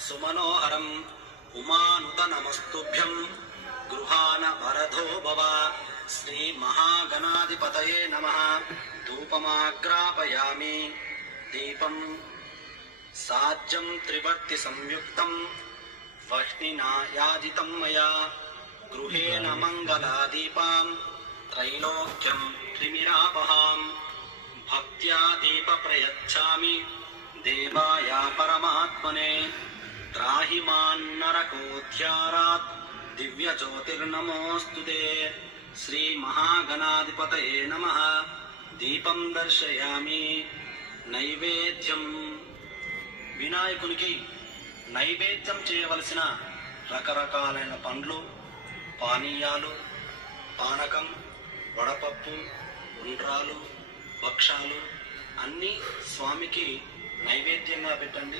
సుమనోహరం ఉమానుత నమస్తుభ్యం గృహాన వరదో భవ. శ్రీ మహాగణాధిపతయే నమః. ధూపమాగ్రాపయామి. దీపం సాజ్యం త్రివర్తి సంయుక్తం వహ్నినా యాజితం మయా. గృహేణ మంగళాదీపాం త్రైలోక్యం త్రిమిరాపహాం. భక్త్యా దీప ప్రయచ్ఛామి దేవాయ పరమాత్మనే. త్రాహి మాన్నరకోధ్యారాత్ దివ్య జ్యోతిర్నమోస్తుతే. శ్రీ మహాగణాధిపతయే నమః. దీపం దర్శయామి. నైవేద్యం. వినాయకునికి నైవేద్యం చేయవలసిన రకరకాలైన పండ్లు, పానీయాలు, పానకం, వడపప్పు, ఉండ్రాలు, భక్షాలు అన్నీ స్వామికి నైవేద్యంగా పెట్టండి.